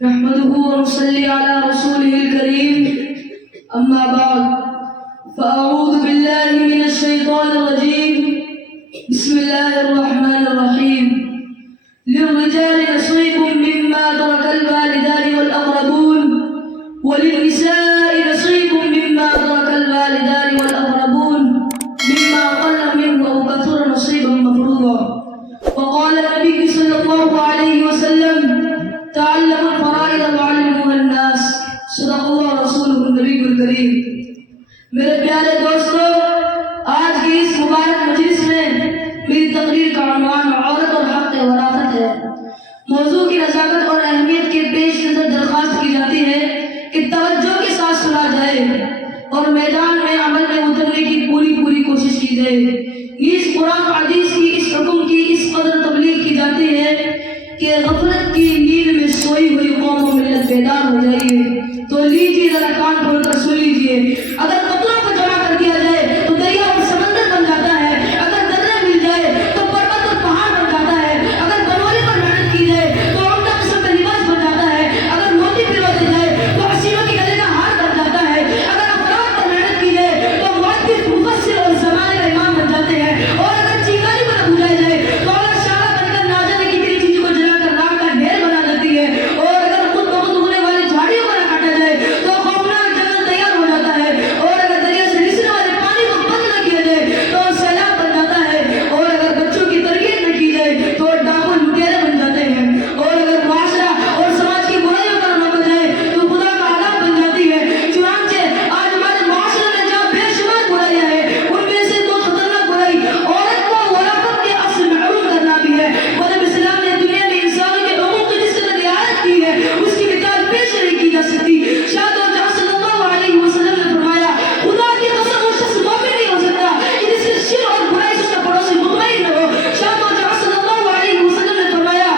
نحمده ونصلي على رسوله الكريم أما بعد فأعوذ بالله من الشيطان الرجيم بسم الله الرحمن الرحيم للرجال نصيب مما ترك الوالدان والأقربون وللنساء نصيب مما ترك الوالدان والأقربون مما قل منه أو كثر نصيبا مفروضا. وقال النبي صلى الله عليه وسلم تعلموا الفرائض وعلموها الناس. صدق اللہ رسولہ النبی الکریم. میرے پیارے دوستو، آج کی اس مبارک مجلس میں میری تقریر کا عنوان عورت اور حق وراثت ہے. موضوع کی نزاکت اور اہمیت کے پیش نظر درخواست کی جاتی ہے کہ توجہ کے ساتھ سنا جائے اور میدان میں عمل میں اترنے کی پوری کوشش کی جائے. اس قرآن و حدیث کی اس حکم کی اس قدر تبلیغ کی جاتی ہے کہ غفلت کی نیند میں سوئی ہوئی قوم و ملت بیدار ہو جائیے. تو لیجیے ذرا کان کھول کر سن لیجیے. اگر قطروں کو جمع کر دیا جائے تو دریا اور سمندر بن جاتا ہے. اگر دریا مل جائے تو پربت اور پہاڑ بن جاتا ہے. اگر بنولی پر محنت کی جائے تو عمدہ قسم کا لباس بن جاتا ہے. اگر موتی پلو دی جائے تو حسینوں کے گلے کا ہار بن جاتا ہے. اگر افراد پر محنت کی جائے تو محدث مفسر اور زمانے کا امام بن جاتے ہیں. اور اگر چنگاری پر بجھائی جائے تو اگر شارہ بن کر نہ جانے کتنی چیزوں کو جلا کر راک کا ڈھیر بنا دیتی ہے. اور اگر خود بخود ہونے والی جھاڑیوں کو نہ کاٹا جائے تو خوفناک جنگل تیار ہو جاتا ہے. اور اگر دریا سے رسنے والے پانی کو بند نہ کیا جائے تو سیلاب بن جاتا ہے. اور اگر بچوں کی تربیت نہ کی جائے تو ڈاکو لٹیرے بن جاتے ہیں. اور اگر معاشرہ اور سماج کی برائیوں پر نہ بجائے تو خدا کا عذاب بن جاتی ہے. چنانچہ آج ہمارے معاشرے میں جہاں بے شمار برائیاں ہیں ان میں سے دو خطرناک برائی عورت کو وراثت کے اصل محروم کرنا بھی ہے. مذہب اسلام نے دنیا میں انسانوں کے حقوق کی جس قدر رعایت کی ہے اس کی مثال پیش نہیں کی جا سکتی. شاہد اور جہاں صلی اللہ علیہ وسلم نے فرمایا خدا کی قسم وہ شخص مومن نہیں ہو سکتا کہ جس کے شر اور برائی سے اس کا پڑوسی مطمئن نہ ہو. شاہد اور جہاں صلی اللہ علیہ وسلم نے فرمایا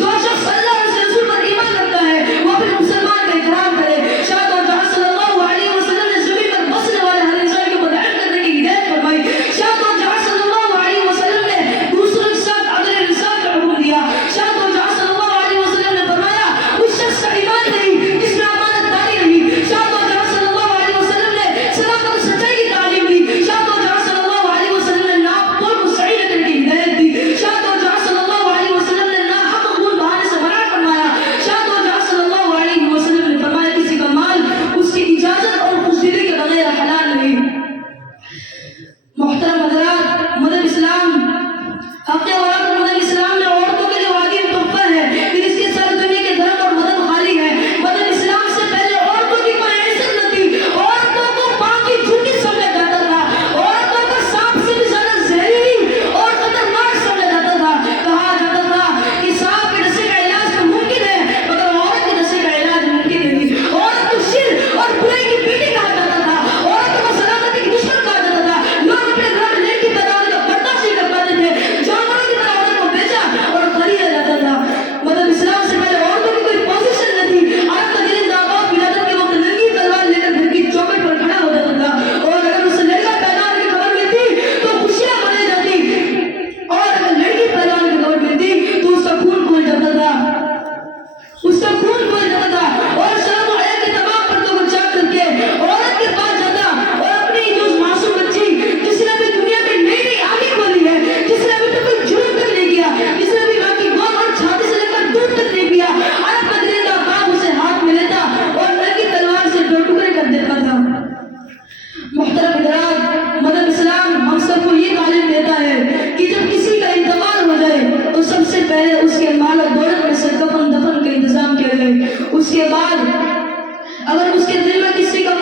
جو شخص اللہ اور اس کے رسول پر ایمان رکھتا ہے وہ اپنے مسلمان کا احترام کرے. شاہد اور جہاں صلی اللہ علیہ وسلم نے زمین پر بسنے والے ہر انسان کے اوپر رحم کرنے کی ہدایت فرمائی. شاہد اور جہاں صلی اللہ علیہ وسلم نے دوسروں کے ساتھ عدل انصاف کا حکم دیا. شاہد اور جہاں صلی اللہ علیہ وسلم نے فرمایا اس شخص کا ایمان نہیں جس میں امانت داری نہیں. شاہد اور جہاں صلی اللہ علیہ وسلم نے صداقت اور سچائی کی تعلیم دی. شاہد اور جہاں صلی اللہ علیہ وسلم نے ناپ تول کو صحیح رکھنے کی ہدایت دی. شاہد اور جہاں صلی اللہ علیہ وسلم نے ناحق خون بہانے سے منع فرمایا. شاہد اور جہاں صلی اللہ علیہ وسلم نے فرمایا کسی کا مال اس کی اجازت اور خوشدلی کے بغیر حلال نہیں. محترم حضرات، مذہب اسلام حق وراثت مذہب اسلام میں عورتوں کے لیے واجب تحفہ ہے کہ اس کے ساتھ دنیا کے دھرم اور مذہب خالی ہے. مذہب اسلام سے پہلے عورتوں کی کوئی عزت نہ تھی. عورتوں کو باقی جھوٹی سمجھا جاتا تھا. عورتوں کو سانپ سے بھی زیادہ زہریلی اور خطرناک سمجھا جاتا تھا. کہا جاتا تھا کہ سانپ کے ڈسے کا علاج تو ممکن ہے مگر عورت کے ڈسے کا علاج ممکن نہیں. عورت کو شر اور برائی کی بیٹی کہا جاتا تھا. عورتوں کو سلامتی کی دشمن کہا جاتا تھا. لوگ اپنے گھر میں لڑکی پیدا ہونے کا برداشت نہیں کر پاتے تھے. جانوروں کی طرح عورت کو بیچا اور خریدا جاتا تھا. مطلب اسلام سے پہلے عورتوں کی کوئی پوزیشن نہ تھی. آج کا دن دعوت ولادت کے وقت ننگی تلوار لے کر گھر کی چوکھٹ پر کھڑا ہو جاتا تھا. اور اگر اسے لڑکا پیدا ہونے کی خبر ملتی تو خوشیاں منائی جاتی. اور اگر لڑکی پیدا ہونے کی خبر ملتی تو اس کا خون کھول جاتا تھا. اور شرم و حیا کے تمام پردوں کو چاک کر کے عورت کے پاس جاتا اور اپنی جو معصوم بچی جس نے ابھی دنیا میں نئی آنکھیں کھولی ہے، جس نے ابھی تک کوئی جرم تک نہیں کیا، جس نے ابھی ماں کی گود اور چھاتی سے لے کر دودھ تک نہیں پیا، عرب کا درندہ باپ اسے ہاتھ میں لیتا اور ننگی تلوار سے دو ٹکڑے کر دیتا تھا. محترم حضرات، مذہب اسلام ہم سب کو یہ تعلیم دیتا ہے کہ جب کسی کا انتقال ہو جائے تو سب سے پہلے اس کے مال و دولت میں سے کفن دفن کا انتظام کیا جائے. اس کے بعد اگر اس کے دل میں کسی کا